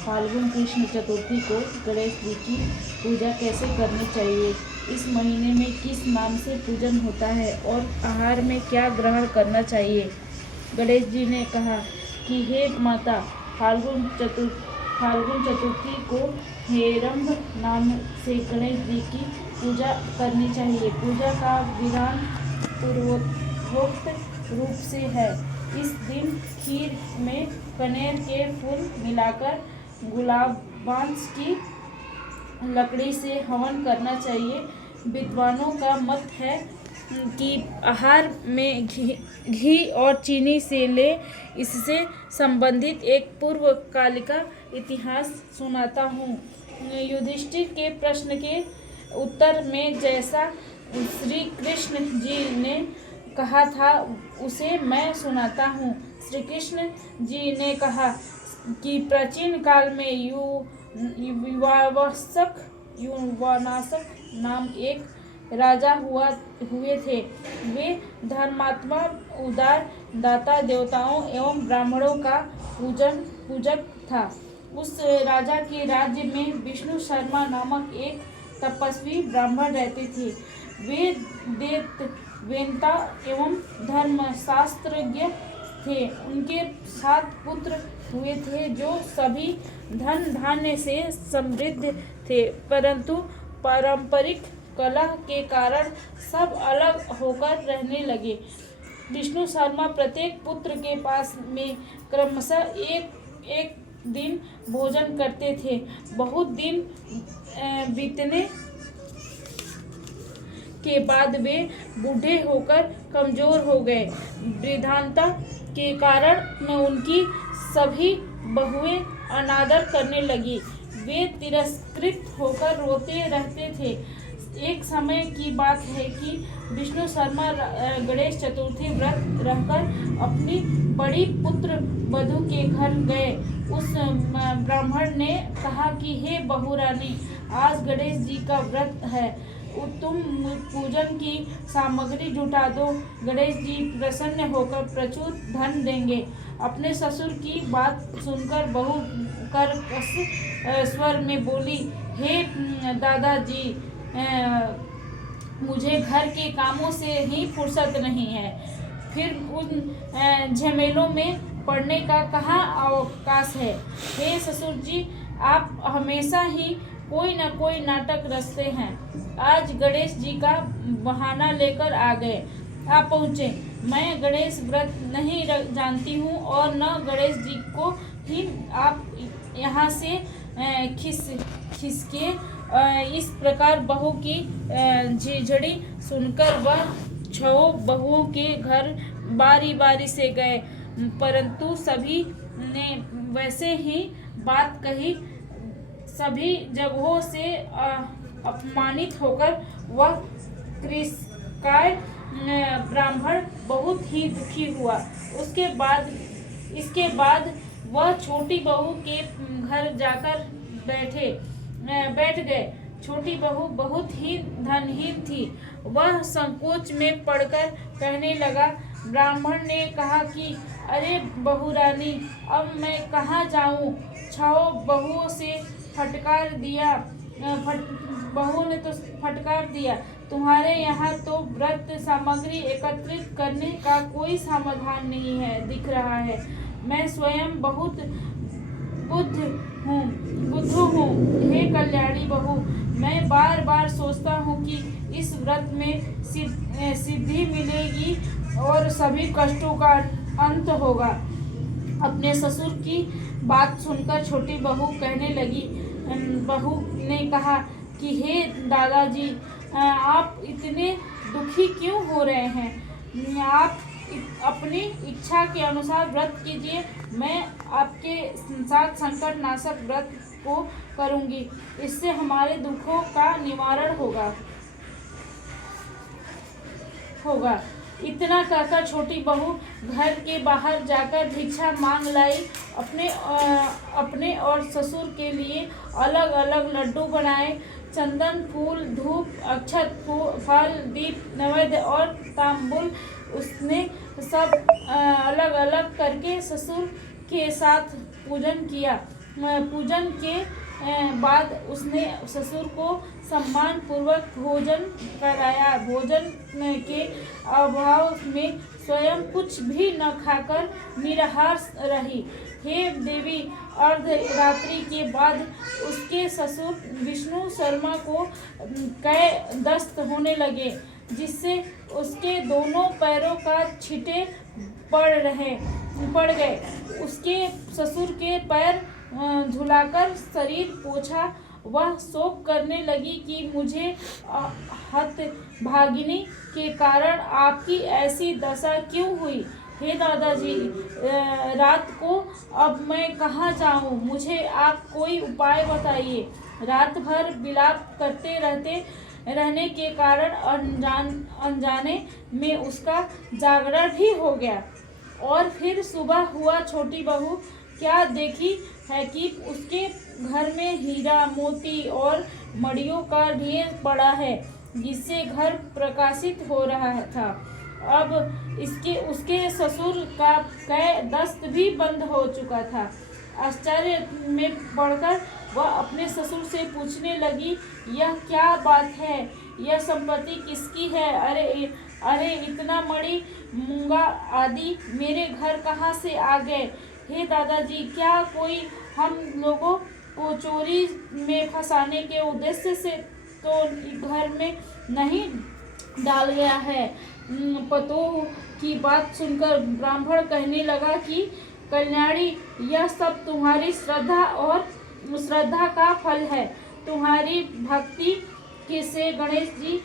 फाल्गुन कृष्ण चतुर्थी को गणेश जी की पूजा कैसे करनी चाहिए, इस महीने में किस नाम से पूजन होता है और आहार में क्या ग्रहण करना चाहिए। गणेश जी ने कहा कि हे माता, फाल्गुन चतुर्थी को हेरंब नाम से गणेश जी की पूजा करनी चाहिए। पूजा का विधान पूर्वोक्त रूप से है। इस दिन खीर में कनेर के फूल मिलाकर गुलाबांस की लकड़ी से हवन करना चाहिए। विद्वानों का मत है कि आहार में घी और चीनी से ले। इससे संबंधित एक पूर्वकालिक इतिहास सुनाता हूँ। युधिष्ठिर के प्रश्न के उत्तर में जैसा श्री कृष्ण जी ने कहा था उसे मैं सुनाता हूँ। श्री कृष्ण जी ने कहा कि प्राचीन काल में युवानासक नाम एक राजा हुए थे। वे धर्मात्मा, उदार, दाता, देवताओं एवं ब्राह्मणों का पूजक था। उस राजा के राज्य में विष्णु शर्मा नामक एक तपस्वी ब्राह्मण रहते थे। वे वेदता एवं धर्मशास्त्रज्ञ थे। उनके 7 पुत्र हुए थे जो सभी धन धान्य से समृद्ध थे, परंतु पारंपरिक कलह के कारण सब अलग होकर रहने लगे। विष्णु शर्मा प्रत्येक पुत्र के पास में क्रमशः एक दिन भोजन करते थे। बहुत दिन बीतने के बाद वे बूढ़े होकर कमजोर हो गए। वृद्धांता के कारण उनकी सभी बहुएं अनादर करने लगी। वे तिरस्कृत होकर रोते रहते थे। एक समय की बात है कि विष्णु शर्मा गणेश चतुर्थी व्रत रहकर अपनी बड़ी पुत्र वधू के घर गए। उस ब्राह्मण ने कहा कि हे बहुरानी, आज गणेश जी का व्रत है, तुम पूजन की सामग्री जुटा दो। गणेश जी प्रसन्न होकर प्रचुर धन देंगे। अपने ससुर की बात सुनकर बहू कर्कश स्वर में बोली, हे दादाजी, मुझे घर के कामों से ही फुर्सत नहीं है, फिर उन झमेलों में पड़ने का कहाँ अवकाश है। हे ससुर जी, आप हमेशा ही कोई न कोई नाटक रचते हैं। आज गणेश जी का बहाना लेकर आ पहुँचे। मैं गणेश व्रत नहीं जानती हूँ और न गणेश जी को ही आप यहाँ से खिसके। इस प्रकार बहू की झिझड़ी सुनकर वह 6 बहुओं के घर बारी बारी से गए, परंतु सभी ने वैसे ही बात कही। सभी जगहों से अपमानित होकर वह कृषकाय ब्राह्मण बहुत ही दुखी हुआ। इसके बाद वह छोटी बहू के घर जाकर बैठ गए। छोटी बहू बहुत ही धनहीन थी। वह संकोच में पड़कर कहने लगा। ब्राह्मण ने कहा कि अरे बहुरानी, अब मैं कहाँ जाऊँ। 6 बहुओं से बहू ने तो फटकार दिया, तुम्हारे यहाँ तो व्रत सामग्री एकत्रित करने का कोई समाधान नहीं है दिख रहा है। मैं स्वयं बहुत बुद्धू हूँ। हे कल्याणी बहू, मैं बार बार सोचता हूँ कि इस व्रत में सिद्धि मिलेगी और सभी कष्टों का अंत होगा। अपने ससुर की बात सुनकर छोटी बहू कहने लगी। बहू ने कहा कि हे दादाजी, आप इतने दुखी क्यों हो रहे हैं। आप अपनी इच्छा के अनुसार व्रत कीजिए। मैं आपके साथ संकट नाशक व्रत को करूंगी। इससे हमारे दुखों का निवारण होगा। इतना कहकर छोटी बहू घर के बाहर जाकर भिक्षा मांग लाई। अपने और ससुर के लिए अलग अलग लड्डू बनाए। चंदन, फूल, धूप, अक्षत, फल, दीप, नैवेद्य और तांबुल उसने सब अलग अलग करके ससुर के साथ पूजन किया। पूजन के बाद उसने ससुर को सम्मान पूर्वक भोजन कराया। भोजन के अभाव में स्वयं कुछ भी न खाकर निराहार रही। हे देवी, अर्धरात्रि के बाद उसके ससुर विष्णु शर्मा को कई दस्त होने लगे, जिससे उसके दोनों पैरों का छींटे पड़ गए। उसके ससुर के पैर झुलाकर शरीर पोंछा। वह शोक करने लगी कि मुझे हतभागिनी के कारण आपकी ऐसी दशा क्यों हुई। हे दादाजी, रात को अब मैं कहाँ जाऊँ? मुझे आप कोई उपाय बताइए। रात भर विलाप करते रहने के कारण अनजाने में उसका जागरण भी हो गया। और फिर सुबह हुआ। छोटी बहू क्या देखी है कि उसके घर में हीरा, मोती और मड़ियों का ढेर पड़ा है, जिससे घर प्रकाशित हो रहा था। अब उसके ससुर का कई दस्त भी बंद हो चुका था। आश्चर्य में पड़कर वह अपने ससुर से पूछने लगी, यह क्या बात है? यह संपत्ति किसकी है? अरे इतना मणि, मूंगा आदि मेरे घर कहाँ से आ गए? हे दादाजी, क्या कोई हम लोगों को चोरी में फंसाने के उद्देश्य से तो घर में नहीं डाल गया है? पतोह की बात सुनकर ब्राह्मण कहने लगा कि कल्याणी, यह सब तुम्हारी श्रद्धा का फल है। तुम्हारी भक्ति से गणेश जी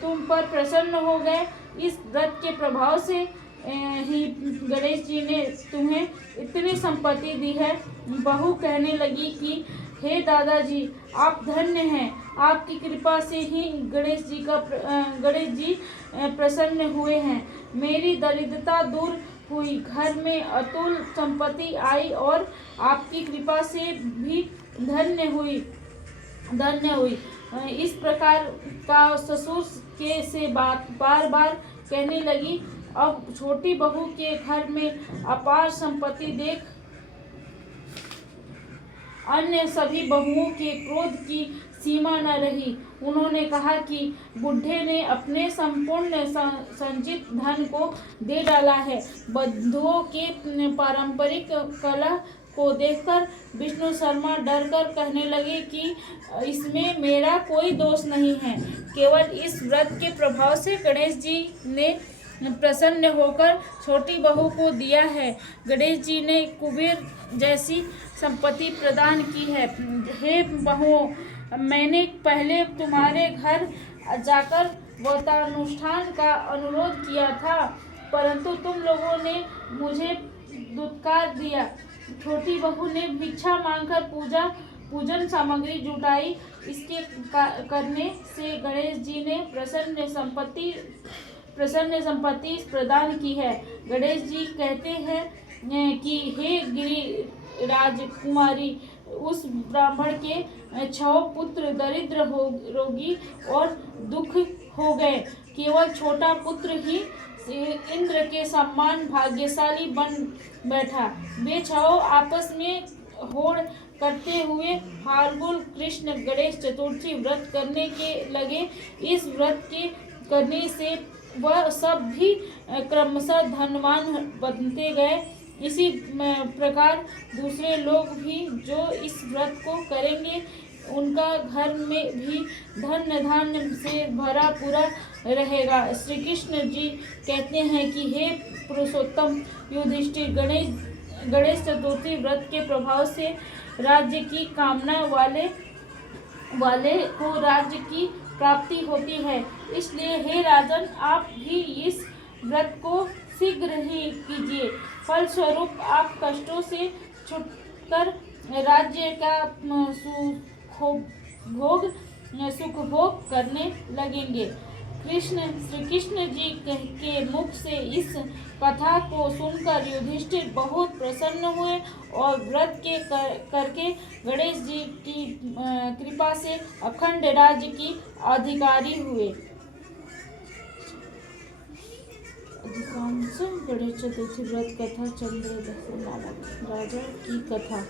तुम पर प्रसन्न हो गए। इस व्रत के प्रभाव से ही गणेश जी ने तुम्हें इतनी संपत्ति दी है। बहू कहने लगी कि हे दादाजी, आप धन्य हैं। आपकी कृपा से ही गणेश जी प्रसन्न हुए हैं। मेरी दरिद्रता दूर हुई, घर में अतुल संपत्ति आई और आपकी कृपा से भी धन्य हुई। इस प्रकार का ससुर से बार बार कहने लगी। अब छोटी बहू के घर में अपार संपत्ति देख अन्य सभी बहुओं के क्रोध की सीमा न रही। उन्होंने कहा कि बुढ़े ने अपने संपूर्ण संचित धन को दे डाला है। बंधुओं के पारंपरिक कलह को देखकर विष्णु शर्मा डरकर कहने लगे कि इसमें मेरा कोई दोष नहीं है। केवल इस व्रत के प्रभाव से गणेश जी ने प्रसन्न होकर छोटी बहू को दिया है। गणेश जी ने कुबेर जैसी संपत्ति प्रदान की है। हे बहुओं, मैंने पहले तुम्हारे घर जाकर व्रतानुष्ठान का अनुरोध किया था, परंतु तुम लोगों ने मुझे दुत्कार दिया। छोटी बहू ने भिक्षा मांगकर पूजन सामग्री जुटाई। इसके करने से गणेश जी ने प्रसन्न संपत्ति प्रदान की है। गणेश जी कहते हैं कि हे गिरिराज कुमारी, उस ब्राह्मण के 6 पुत्र दरिद्र रोगी और दुख हो गए। केवल छोटा पुत्र ही इंद्र के समान भाग्यशाली बन बैठा। वे 6 आपस में होड़ करते हुए फाल्गुन कृष्ण गणेश चतुर्थी व्रत करने के लगे। इस व्रत के करने से वह सब भी क्रमशः धनवान बनते गए। इसी प्रकार दूसरे लोग भी जो इस व्रत को करेंगे, उनका घर में भी धन धान्य से भरा पूरा रहेगा। श्री कृष्ण जी कहते हैं कि हे पुरुषोत्तम युधिष्ठिर, गणेश चतुर्थी व्रत के प्रभाव से राज्य की कामना वाले को राज्य की प्राप्ति होती है। इसलिए हे राजन, आप भी इस व्रत को शीघ्र ही कीजिए। फलस्वरूप आप कष्टों से छुटकर राज्य का सुख भोग करने लगेंगे। श्री कृष्ण जी के मुख से इस कथा को सुनकर युधिष्ठिर बहुत प्रसन्न हुए और व्रत के करके गणेश जी की कृपा से अखंड राज्य की अधिकारी हुए। अधिकांश गणेश चतुर्थी व्रत कथा चंद्रदत्त नामक राजा की कथा।